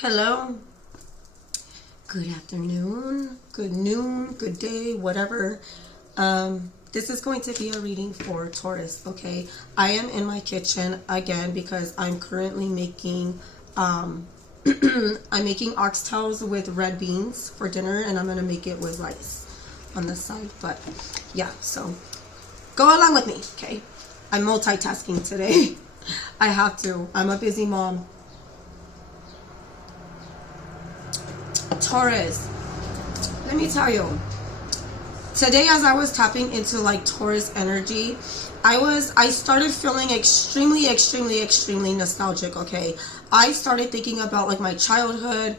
Hello, good afternoon, good noon, good day, whatever. This is going to be a reading for Taurus, okay? I am in my kitchen again because I'm currently making, I'm making oxtails with red beans for dinner, and I'm going to make it with rice on the side. But yeah, so go along with me, okay? I'm multitasking today. I have to. I'm a busy mom. Taurus, let me tell you, today as I was tapping into like Taurus energy, I started feeling extremely nostalgic. Okay, I started thinking about like my childhood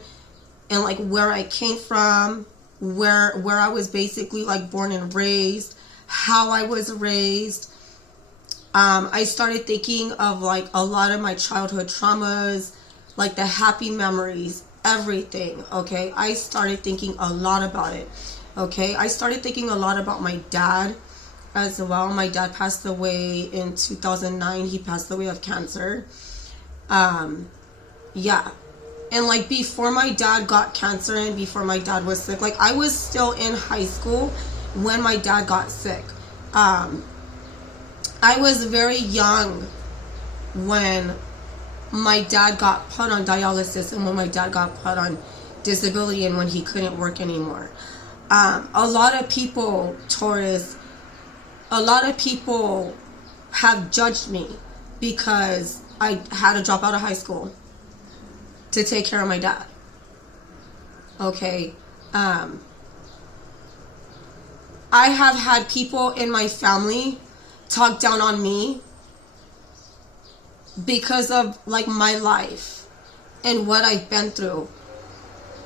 and like where I came from, where I was basically like born and raised, how I was raised. I started thinking of like a lot of my childhood traumas, like the happy memories, everything. Okay, I started thinking a lot about it. Okay, I started thinking a lot about my dad as well. My dad passed away in 2009. He passed away of cancer. Yeah, and like before my dad got cancer and before my dad was sick, like I was still in high school when my dad got sick. I was very young when my dad got put on dialysis and when my dad got put on disability and when he couldn't work anymore. A lot of people, Taurus, a lot of people have judged me because I had to drop out of high school to take care of my dad. Okay. I have had people in my family talk down on me because of like my life and what I've been through.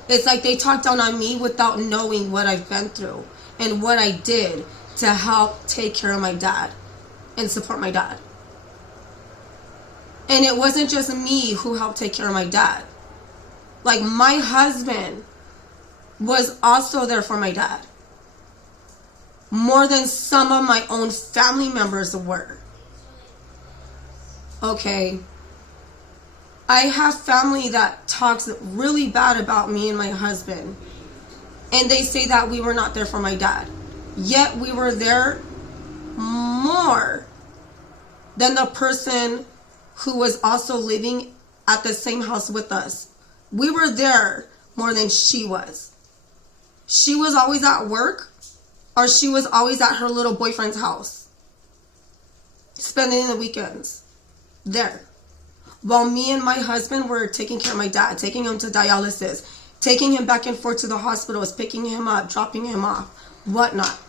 It's like they talk down on me without knowing what I've been through and what I did to help take care of my dad and support my dad. And it wasn't just me who helped take care of my dad. Like my husband was also there for my dad. More than some of my own family members were. Okay. I have family that talks really bad about me and my husband. And they say that we were not there for my dad. Yet we were there more than the person who was also living at the same house with us. We were there more than she was. She was always at work, or she was always at her little boyfriend's house, spending the weekends there. While me and my husband were taking care of my dad, taking him to dialysis, taking him back and forth to the hospitals, picking him up, dropping him off, whatnot.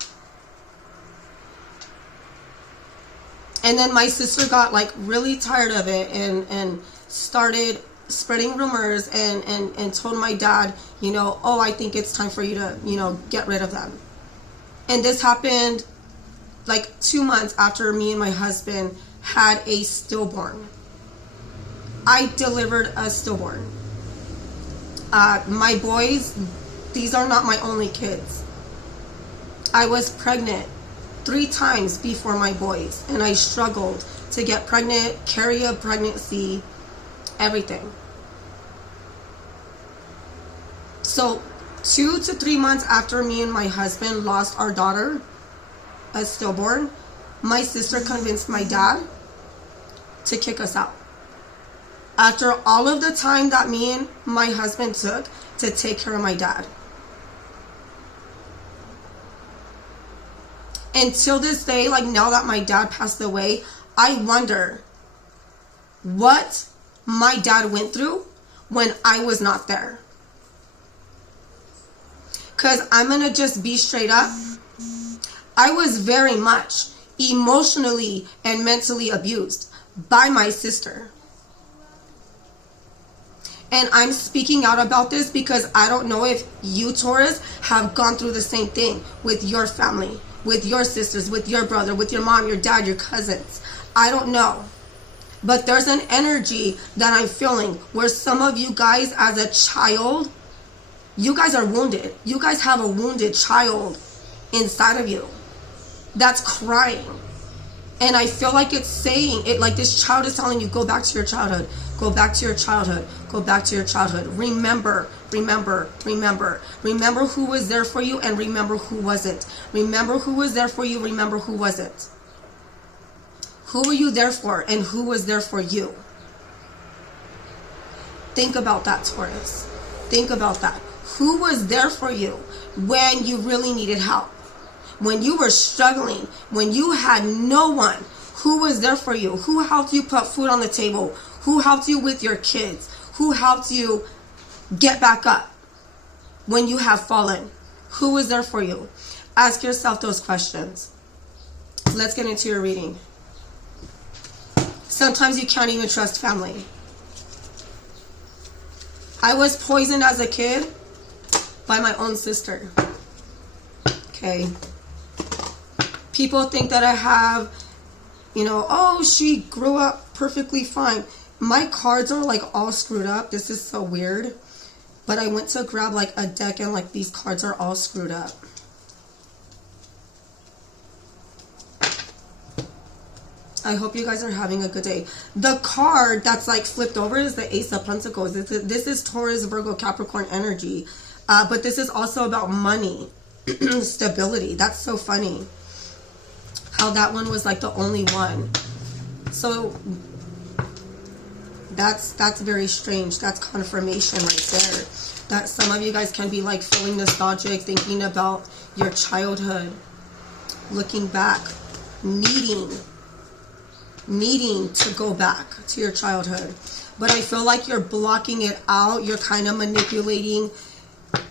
And then my sister got like really tired of it and started spreading rumors and told my dad, oh, I think it's time for you to, get rid of them. And this happened like 2 months after me and my husband had a stillborn. I delivered a stillborn. My boys, these are not my only kids. I was pregnant 3 times before my boys, and I struggled to get pregnant, carry a pregnancy, everything. So 2 to 3 months after me and my husband lost our daughter, a stillborn, my sister convinced my dad to kick us out. After all of the time that me and my husband took to take care of my dad. Until this day, like now that my dad passed away, I wonder what my dad went through when I was not there. Because I'm going to just be straight up. I was very much emotionally and mentally abused by my sister. And I'm speaking out about this because I don't know if you, Taurus, have gone through the same thing with your family, with your sisters, with your brother, with your mom, your dad, your cousins. I don't know. But there's an energy that I'm feeling where some of you guys as a child, you guys are wounded. You guys have a wounded child inside of you that's crying. And I feel like it's saying it, like this child is telling you, go back to your childhood, go back to your childhood, go back to your childhood. Remember, remember, remember. Remember who was there for you and remember who wasn't. Remember who was there for you, remember who wasn't. Who were you there for and who was there for you? Think about that, Taurus. Think about that. Who was there for you when you really needed help? When you were struggling, when you had no one, who was there for you? Who helped you put food on the table? Who helped you with your kids? Who helped you get back up when you have fallen? Who was there for you? Ask yourself those questions. Let's get into your reading. Sometimes you can't even trust family. I was poisoned as a kid by my own sister. Okay. People think that I have, oh, she grew up perfectly fine. My cards are like all screwed up. This is so weird. But I went to grab like a deck and like these cards are all screwed up. I hope you guys are having a good day. The card that's like flipped over is the Ace of Pentacles. This is Taurus, Virgo, Capricorn energy. But this is also about money, stability. That's so funny. How that one was like the only one. So that's very strange. That's confirmation right there. That some of you guys can be like feeling nostalgic, thinking about your childhood, looking back, needing to go back to your childhood. But I feel like you're blocking it out. You're kind of manipulating.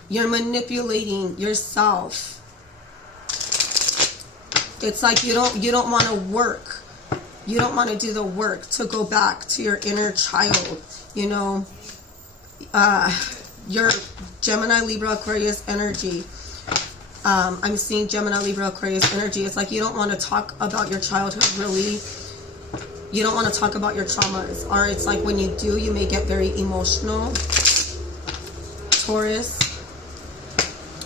You're manipulating yourself. It's like you don't want to work. You don't want to do the work to go back to your inner child. Your Gemini, Libra, Aquarius energy. I'm seeing Gemini, Libra, Aquarius energy. It's like you don't want to talk about your childhood, really. You don't want to talk about your traumas. Or it's like when you do, you may get very emotional. Taurus,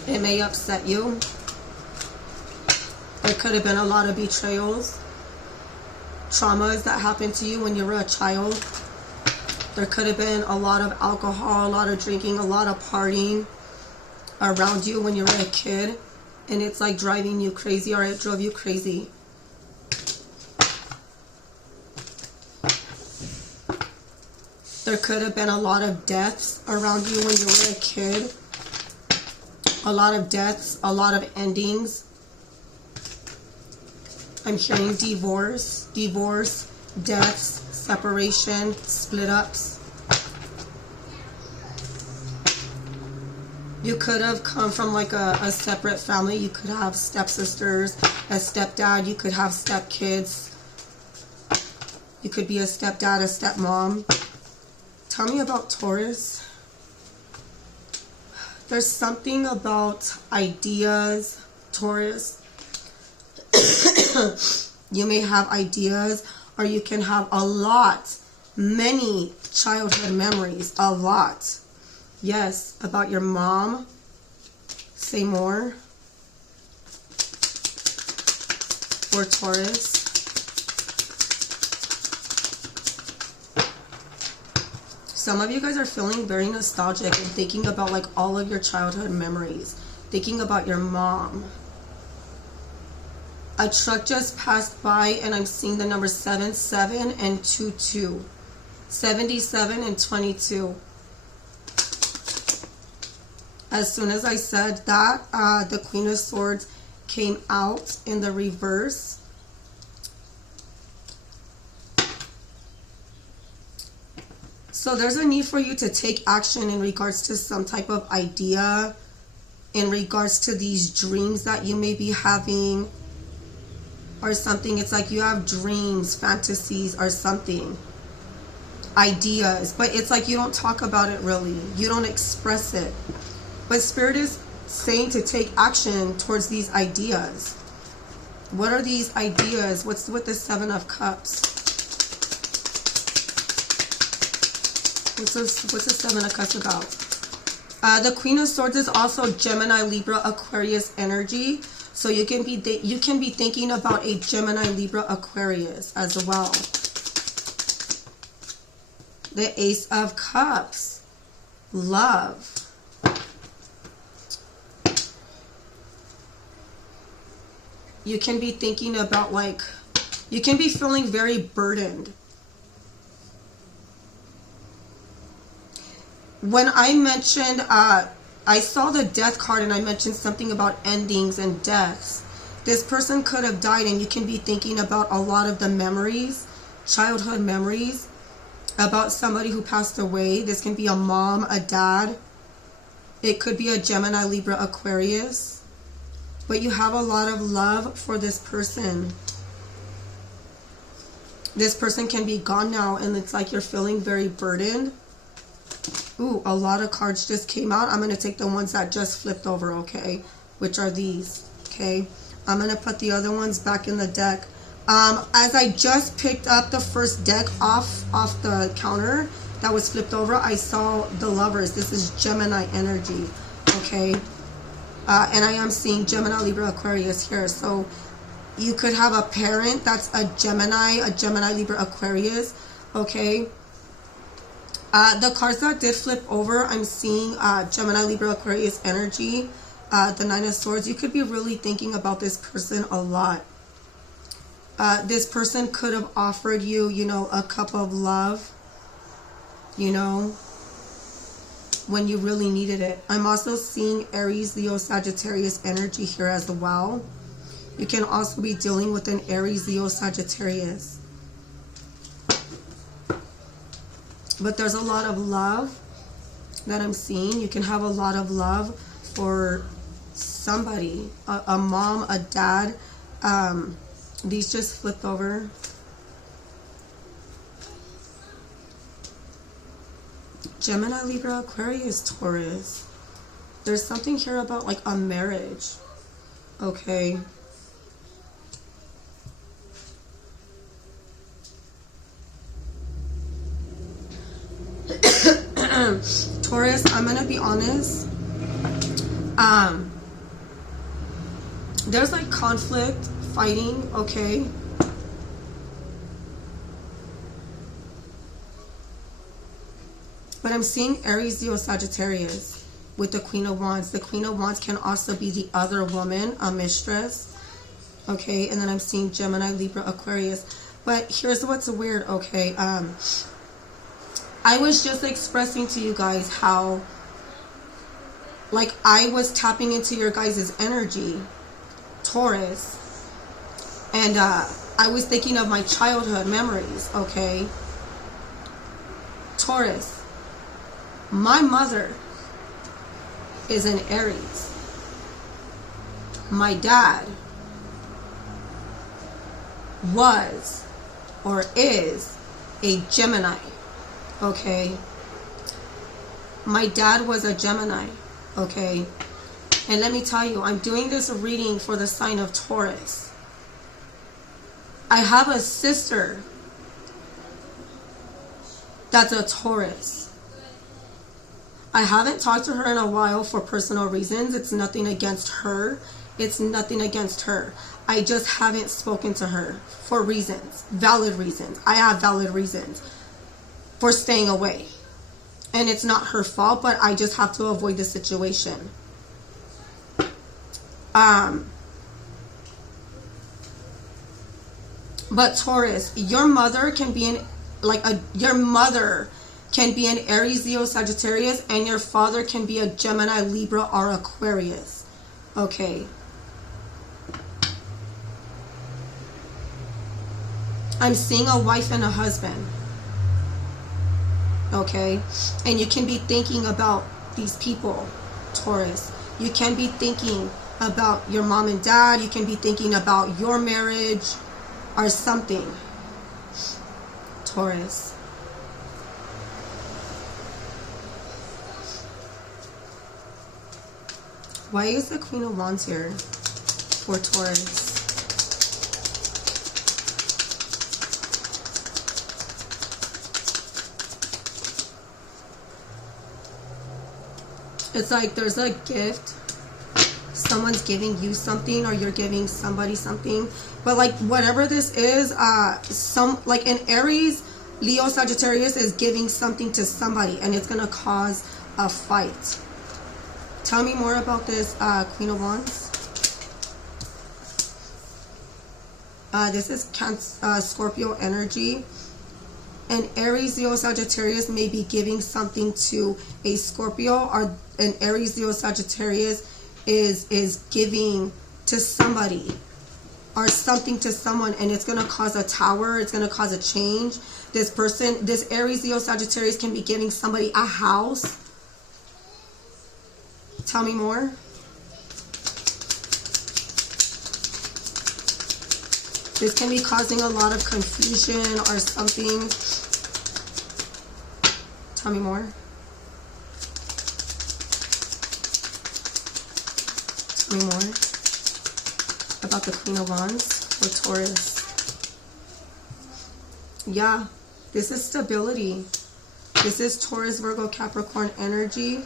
it may upset you. There could have been a lot of betrayals, traumas that happened to you when you were a child. There could have been a lot of alcohol, a lot of drinking, a lot of partying around you when you were a kid. And it's like driving you crazy, or it drove you crazy. There could have been a lot of deaths around you when you were a kid. A lot of deaths, a lot of endings. I'm hearing divorce, deaths, separation, split ups. You could have come from like a separate family. You could have stepsisters, a stepdad. You could have stepkids. You could be a stepdad, a stepmom. Tell me about Taurus. There's something about ideas, Taurus. You may have ideas, or you can have many childhood memories, a lot. Yes, about your mom. Say more. For Taurus. Some of you guys are feeling very nostalgic and thinking about like all of your childhood memories. Thinking about your mom. A truck just passed by and I'm seeing the number 77 and 22. 77 and 22. As soon as I said that, the Queen of Swords came out in the reverse. So there's a need for you to take action in regards to some type of idea, in regards to these dreams that you may be having, or something. It's like you have dreams, fantasies, or something. Ideas. But it's like you don't talk about it really. You don't express it. But Spirit is saying to take action towards these ideas. What are these ideas? What's with the Seven of Cups? What's the Seven of Cups about? The Queen of Swords is also Gemini, Libra, Aquarius energy. So you can be thinking about a Gemini, Libra, Aquarius as well. The Ace of Cups. Love. You can be thinking about, like, you can be feeling very burdened. When I mentioned, I saw the death card and I mentioned something about endings and deaths. This person could have died, and you can be thinking about a lot of the memories, childhood memories, about somebody who passed away. This can be a mom, a dad. It could be a Gemini, Libra, Aquarius. But you have a lot of love for this person. This person can be gone now, and it's like you're feeling very burdened. Ooh, a lot of cards just came out. I'm going to take the ones that just flipped over, okay? Which are these, okay? I'm going to put the other ones back in the deck. As I just picked up the first deck off the counter that was flipped over, I saw the Lovers. This is Gemini energy, okay? And I am seeing Gemini, Libra, Aquarius here. So you could have a parent that's a Gemini, Libra, Aquarius, okay? The cards that did flip over, I'm seeing Gemini, Libra, Aquarius energy, the Nine of Swords. You could be really thinking about this person a lot. This person could have offered you, you know, a cup of love, you know, when you really needed it. I'm also seeing Aries, Leo, Sagittarius energy here as well. You can also be dealing with an Aries, Leo, Sagittarius. But there's a lot of love that I'm seeing. You can have a lot of love for somebody, a mom, a dad. These just flipped over. Gemini, Libra, Aquarius, Taurus. There's something here about like a marriage. Okay. Taurus, I'm gonna be honest. There's like conflict, fighting, okay? But I'm seeing Aries, Leo, Sagittarius with the Queen of Wands. The Queen of Wands can also be the other woman, a mistress, okay? And then I'm seeing Gemini, Libra, Aquarius. But here's what's weird, okay? I was just expressing to you guys how, like, I was tapping into your guys' energy, Taurus. And I was thinking of my childhood memories, okay? Taurus, my mother is an Aries. My dad was or is a Gemini, okay? My dad was a Gemini, okay? And let me tell you, I'm doing this reading for the sign of Taurus. I have a sister that's a Taurus. I haven't talked to her in a while for personal reasons. It's nothing against her. It's nothing against her. I just haven't spoken to her for reasons, valid reasons. I have valid reasons for staying away. And it's not her fault, but I just have to avoid the situation. But Taurus, your mother can be an Aries, Leo, Sagittarius, and your father can be a Gemini, Libra, or Aquarius. Okay. I'm seeing a wife and a husband. Okay. And you can be thinking about these people, Taurus. You can be thinking about your mom and dad. You can be thinking about your marriage or something, Taurus. Why is the Queen of Wands here for Taurus? It's like there's a gift someone's giving you something or you're giving somebody something. But like whatever this is, like an Aries, Leo, Sagittarius is giving something to somebody and it's going to cause a fight. Tell me more about this Queen of Wands. This is Scorpio energy. An Aries, Leo, Sagittarius may be giving something to a Scorpio, or an Aries, Leo, Sagittarius is giving to somebody or something to someone, and it's going to cause a tower. It's going to cause a change. This person, this Aries, Leo, Sagittarius can be giving somebody a house. Tell me more. This can be causing a lot of confusion or something. Tell me more. Tell me more about the Queen of Wands for Taurus. Yeah, this is stability. This is Taurus, Virgo, Capricorn energy.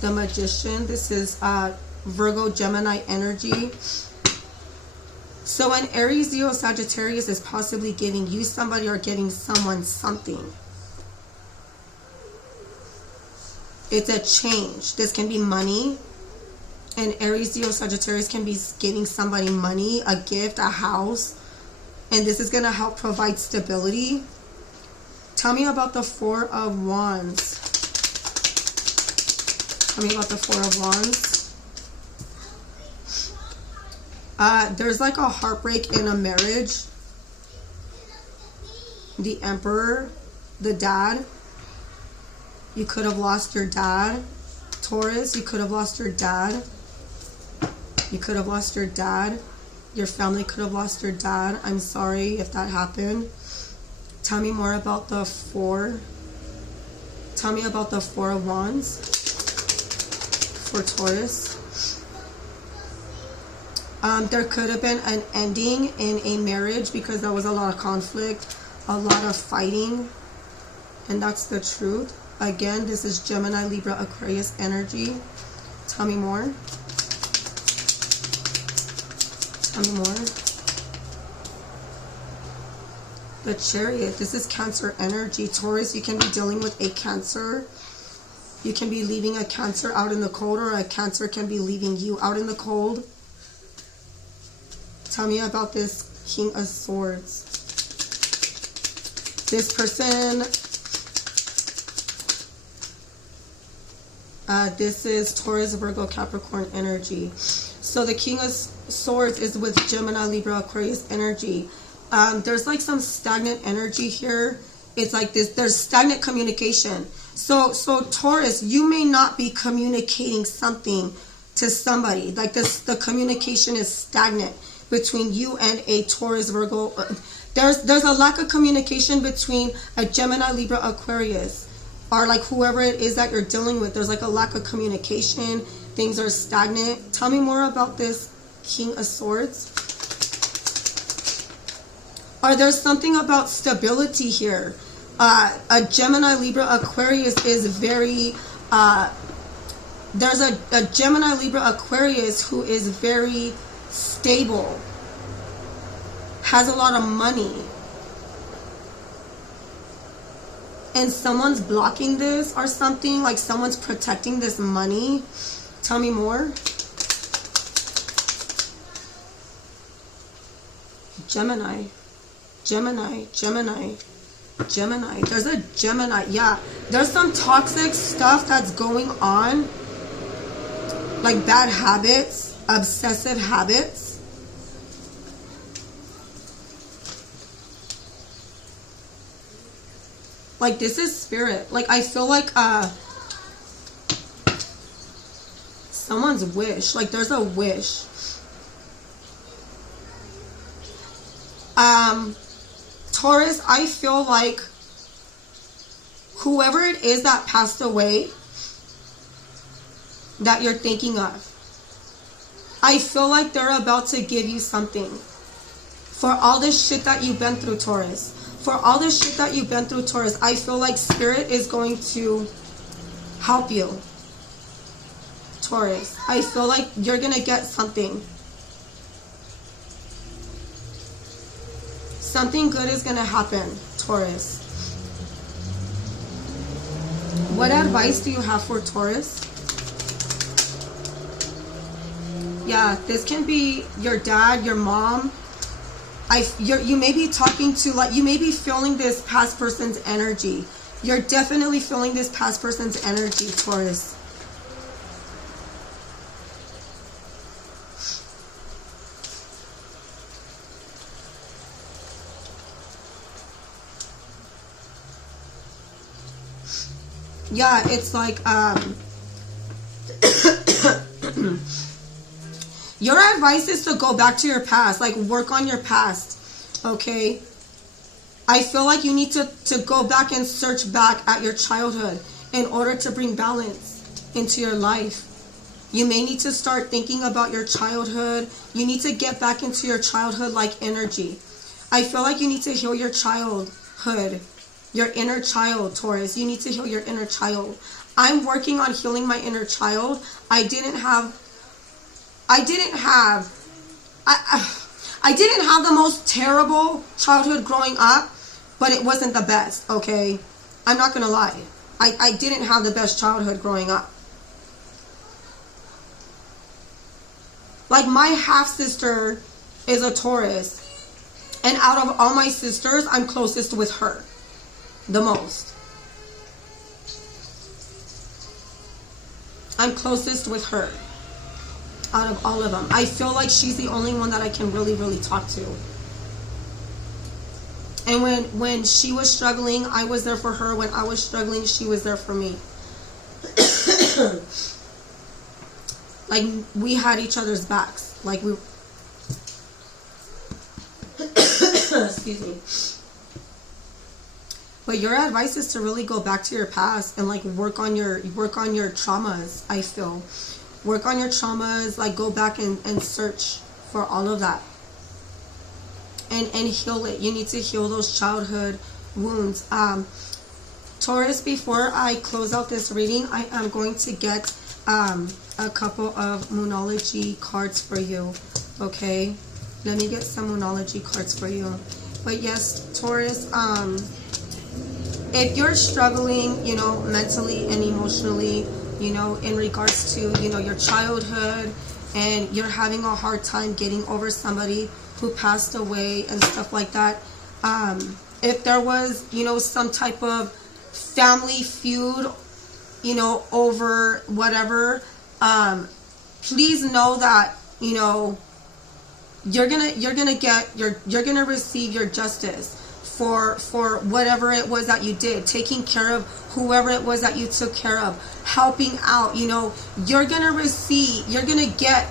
The Magician. This is Virgo, Gemini energy. So an Aries, Leo, Sagittarius is possibly giving you somebody or giving someone something. It's a change. This can be money. An Aries, Leo, Sagittarius can be giving somebody money, a gift, a house. And this is going to help provide stability. Tell me about the Four of Wands. Tell me about the Four of Wands. There's like a heartbreak in a marriage. The Emperor, the dad. You could have lost your dad. Taurus, you could have lost your dad. You could have lost your dad. Your family could have lost your dad. I'm sorry if that happened. Tell me more about the Four. Tell me about the Four of Wands for Taurus. There could have been an ending in a marriage because there was a lot of conflict, a lot of fighting, and that's the truth. Again, this is Gemini, Libra, Aquarius energy. Tell me more. Tell me more. The Chariot. This is Cancer energy. Taurus, you can be dealing with a Cancer. You can be leaving a Cancer out in the cold, or a Cancer can be leaving you out in the cold. Tell me about this King of Swords. This person, this is Taurus, Virgo, Capricorn energy. So the King of Swords is with Gemini, Libra, Aquarius energy. There's like some stagnant energy here. It's like this, there's stagnant communication. So Taurus, you may not be communicating something to somebody. Like this, the communication is stagnant between you and a Taurus, Virgo. There's a lack of communication between a Gemini, Libra, Aquarius, or like whoever it is that you're dealing with. There's like a lack of communication. Things are stagnant. Tell me more about this King of Swords. Or there's something about stability here. A Gemini, Libra, Aquarius is very, there's a Gemini, Libra, Aquarius who is very stable, has a lot of money, and someone's blocking this or something, like someone's protecting this money. Tell me more. Gemini, Gemini, Gemini, Gemini. There's a Gemini. Yeah, there's some toxic stuff that's going on, like bad habits, obsessive habits. Like this is spirit. Like I feel like someone's wish. Like there's a wish. Taurus, I feel like whoever it is that passed away that you're thinking of, I feel like they're about to give you something for all this shit that you've been through, Taurus. For all this shit that you've been through, Taurus, I feel like spirit is going to help you. Taurus. I feel like you're gonna get something. Something good is gonna happen, Taurus. What advice do you have for Taurus? Yeah, this can be your dad, your mom. You may be talking to, like, you may be feeling this past person's energy. You're definitely feeling this past person's energy, Taurus. Yeah, it's like, your advice is to go back to your past, like work on your past, okay? I feel like you need to go back and search back at your childhood in order to bring balance into your life. You may need to start thinking about your childhood. You need to get back into your childhood-like energy. I feel like you need to heal your childhood, your inner child, Taurus. You need to heal your inner child. I'm working on healing my inner child. I didn't have the most terrible childhood growing up, but it wasn't the best, okay? I'm not gonna lie. I didn't have the best childhood growing up. Like, my half-sister is a Taurus, and out of all my sisters, I'm closest with her the most. I'm closest with her out of all of them. I feel like she's the only one that I can really, really talk to. And when she was struggling, I was there for her. When I was struggling, she was there for me. Like, we had each other's backs. Like, we... Excuse me. But your advice is to really go back to your past and, like, work on your traumas, I feel. Work on your traumas, like, go back and search for all of that. And heal it. You need to heal those childhood wounds. Taurus, before I close out this reading, I am going to get a couple of Moonology cards for you. Okay? Let me get some Moonology cards for you. But yes, Taurus, if you're struggling, you know, mentally and emotionally, you know, in regards to, you know, your childhood, and you're having a hard time getting over somebody who passed away and stuff like that, if there was, you know, some type of family feud, you know, over whatever, please know that, you know, you're gonna receive your justice for whatever it was that you did, taking care of whoever it was that you took care of, helping out. You know, you're gonna get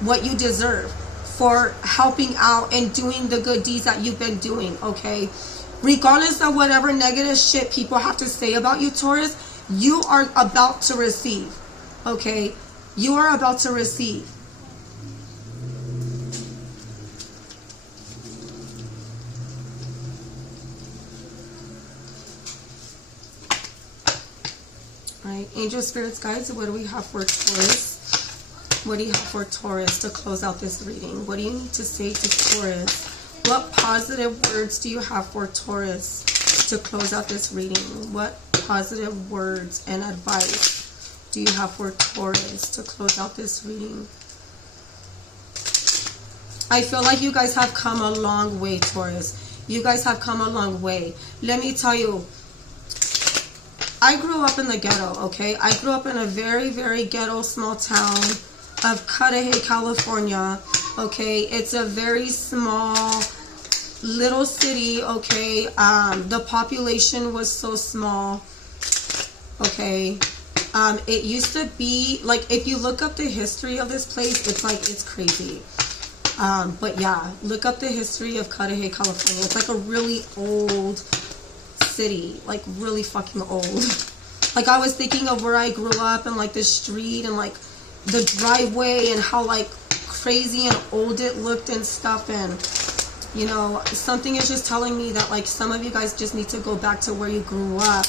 what you deserve for helping out and doing the good deeds that you've been doing, okay? Regardless of whatever negative shit people have to say about you, Taurus, you are about to receive, okay? You are about to receive. Alright, angel spirits, guides, what do we have for Taurus? What do you have for Taurus to close out this reading? What do you need to say to Taurus? What positive words do you have for Taurus to close out this reading? What positive words and advice do you have for Taurus to close out this reading? I feel like you guys have come a long way, Taurus. You guys have come a long way. Let me tell you, I grew up in the ghetto, okay? I grew up in a very, very ghetto small town of Cudahy, California, okay? It's a very small little city, okay? The population was so small, okay? It used to be, like, if you look up the history of this place, it's like, it's crazy. But yeah, look up the history of Cudahy, California. It's like a really old city, like really fucking old. Like, I was thinking of where I grew up and like the street and like the driveway and how like crazy and old it looked and stuff. And you know, something is just telling me that like some of you guys just need to go back to where you grew up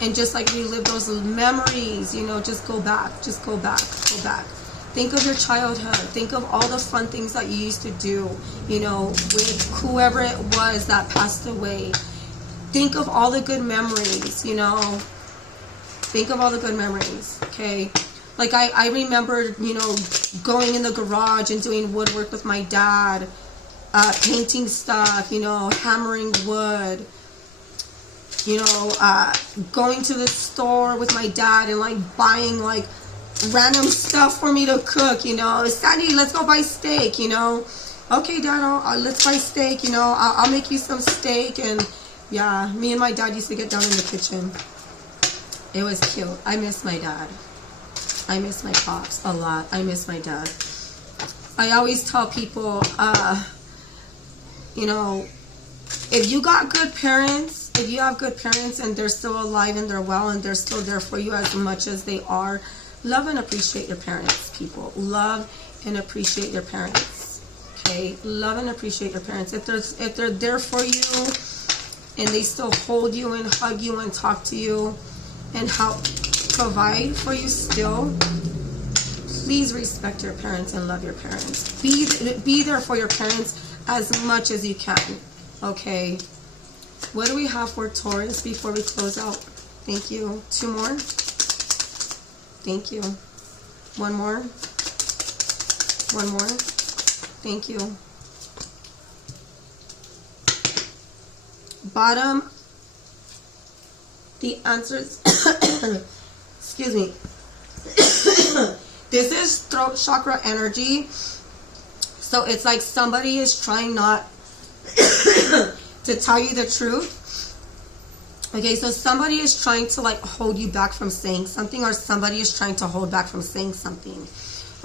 and just like relive those memories, you know, just go back, go back. Think of your childhood. Think of all the fun things that you used to do, you know, with whoever it was that passed away. Think of all the good memories, you know. Think of all the good memories, okay? Like I remember, you know, going in the garage and doing woodwork with my dad, painting stuff, you know, hammering wood, you know, going to the store with my dad and like buying like random stuff for me to cook, you know. Sandy, let's go buy steak, you know. Okay, Dad, let's buy steak, you know. I'll make you some steak. And yeah, me and my dad used to get down in the kitchen. It was cute. I miss my dad. I miss my pops a lot. I miss my dad. I always tell people, you know, if you got good parents, if you have good parents and they're still alive and they're well and they're still there for you as much as they are, love and appreciate your parents, people. Love and appreciate your parents. Okay? Love and appreciate your parents. If they're there for you and they still hold you and hug you and talk to you and help provide for you still, please respect your parents and love your parents. Be there for your parents as much as you can. Okay? What do we have for Taurus before we close out? Thank you. 2 more? Thank you. 1 more? 1 more? Thank you. Bottom, the answers, excuse me. This is throat chakra energy. So it's like somebody is trying not to tell you the truth. Okay, so somebody is trying to like hold you back from saying something, or somebody is trying to hold back from saying something.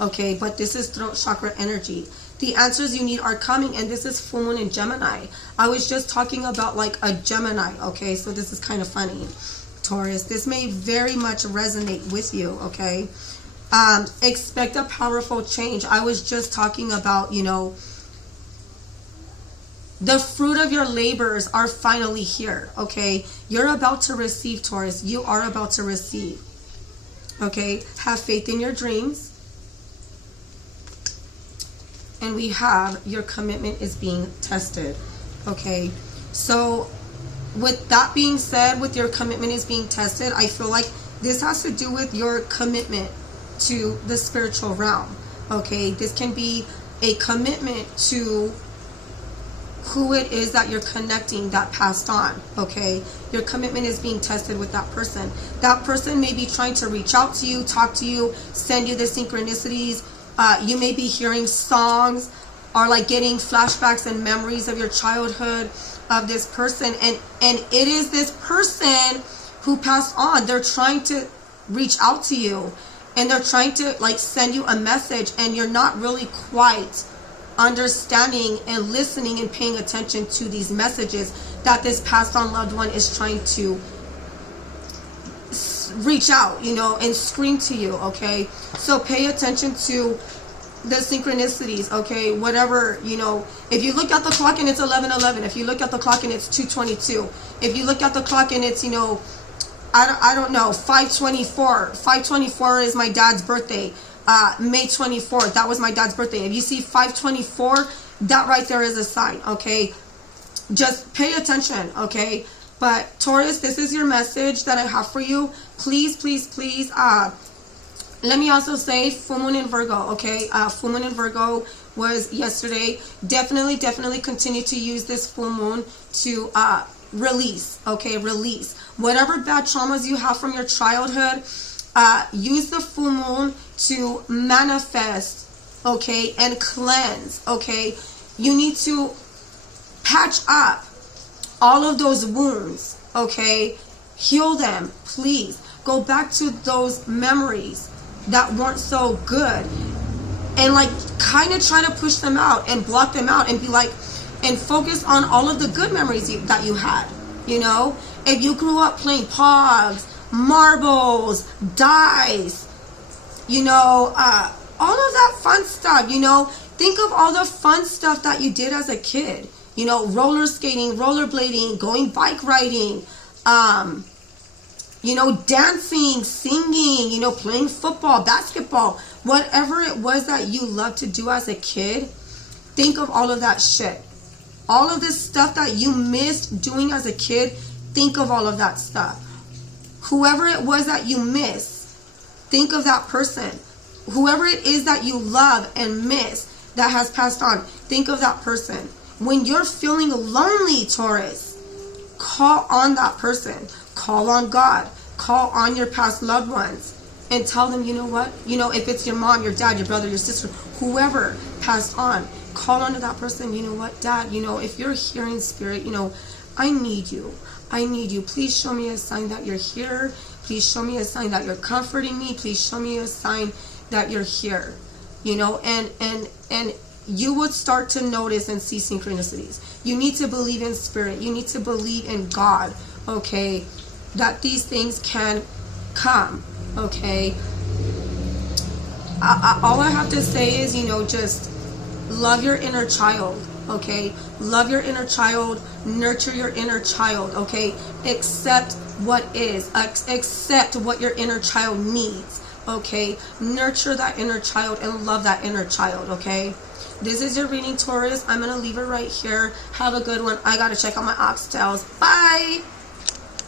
Okay, but this is throat chakra energy. The answers you need are coming, and this is full moon in Gemini. I was just talking about like a Gemini, okay? So this is kind of funny, Taurus. This may very much resonate with you, okay? Expect a powerful change. I was just talking about, you know, the fruit of your labors are finally here, okay? You're about to receive, Taurus. You are about to receive, okay? Have faith in your dreams. And we have your commitment is being tested, okay? So with that being said, with your commitment is being tested, I feel like this has to do with your commitment to the spiritual realm, okay? This can be a commitment to who it is that you're connecting that passed on, okay? Your commitment is being tested with that person. That person may be trying to reach out to you, talk to you, send you the synchronicities. You may be hearing songs or like getting flashbacks and memories of your childhood of this person. And it is this person who passed on. They're trying to reach out to you and they're trying to like send you a message, and you're not really quite understanding and listening and paying attention to these messages that this passed on loved one is trying to reach out, you know, and scream to you, okay? So pay attention to the synchronicities, okay? Whatever, you know, if you look at the clock and it's 11:11, if you look at the clock and it's 2:22, if you look at the clock and it's, you know, I don't know, 5:24. 5:24 is my dad's birthday. May 24th, that was my dad's birthday. If you see 5:24, that right there is a sign, okay? Just pay attention, okay? But Taurus, this is your message that I have for you. Please, please, please, let me also say full moon in Virgo, okay? Full moon in Virgo was yesterday. Definitely continue to use this full moon to release, okay? Release. Whatever bad traumas you have from your childhood, use the full moon to manifest, okay, and cleanse, okay? You need to patch up all of those wounds, okay? Heal them, please. Go back to those memories that weren't so good and like kind of try to push them out and block them out and be like, and focus on all of the good memories that you had, you know? If you grew up playing pogs, marbles, dice, you know, all of that fun stuff, you know, think of all the fun stuff that you did as a kid, you know, roller skating, rollerblading, going bike riding, You know, dancing, singing, you know, playing football, basketball, whatever it was that you loved to do as a kid, think of all of that shit. All of this stuff that you missed doing as a kid, think of all of that stuff. Whoever it was that you miss, think of that person. Whoever it is that you love and miss that has passed on, think of that person. When you're feeling lonely, Taurus, call on that person. Call on God. Call on your past loved ones and tell them, you know what? You know, if it's your mom, your dad, your brother, your sister, whoever passed on, call on to that person. You know what, Dad, you know, if you're here in spirit, you know, I need you. I need you. Please show me a sign that you're here. Please show me a sign that you're comforting me. Please show me a sign that you're here. You know, and you would start to notice and see synchronicities. You need to believe in spirit. You need to believe in God, okay, that these things can come, okay. All I have to say is, you know, just love your inner child, okay. Love your inner child. Nurture your inner child, okay. Accept what is. Accept what your inner child needs, okay. Nurture that inner child and love that inner child, okay. This is your reading, Taurus. I'm going to leave it right here. Have a good one. I got to check out my oxtails. Bye.